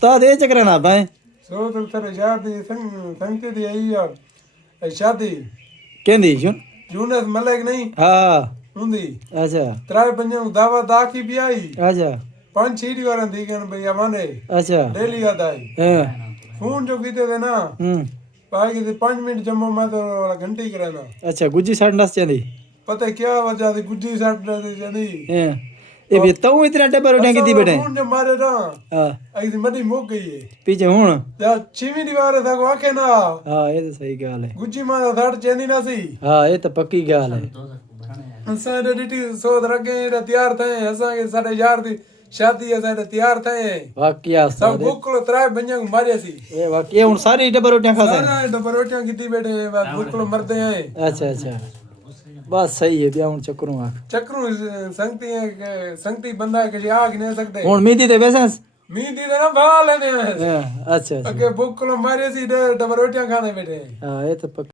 उस्ताद ये चक्कर ना पाए सो तो तेरे यार दी संगते दी आई यार शादी कहंदी सुन यूनस मलिक नहीं हाँ हुंदी अच्छा त्राए पंजां दावत आखी भी आई अच्छा 5-6 वार दी गन भई अमाने अच्छा डेली आता आई हाँ फोन जो कीते थे ना भाई के 5 मिनट जम्मो मैं तो घंटे ही कराना अच्छा गुज्जी साढ़े दस चंदी पता है क्या वजह थी गुज्जी साठ दे जदी ये भी तू इतना टब्बर उठा के दी बैठे फोन जो मारे ना हाँ आई मडी मुक गई है पीछे हूं या 6वीं दीवार था को आखे ना हाँ ये तो सही गाल है गुज्जी मां साठ चेंदी ना सी हाँ ये तो पक्की गाल है असां डिटी सोच रखे तैयार थे असां के साडे यार दी शादी असां तैयार थे वाकई सब उस्ताद बुकलो त्राए पंजां मारे सी ये वाकई हुन सारी टब्बर उठा खा सारा डबर रोटियां कीती बैठे बस बुकलो मरदे हैं अच्छा अच्छा बस सही है ब्याह हुन चक्करों आ चक्रू संगती बंदा के आग नहीं सकते हुन मीदी ते बेसेंस मींदी ते ना भा लेने हैं अच्छा अच्छा अगे बुकलो मारे सी डबर रोटियां खाने बैठे हाँ ये तो पक्की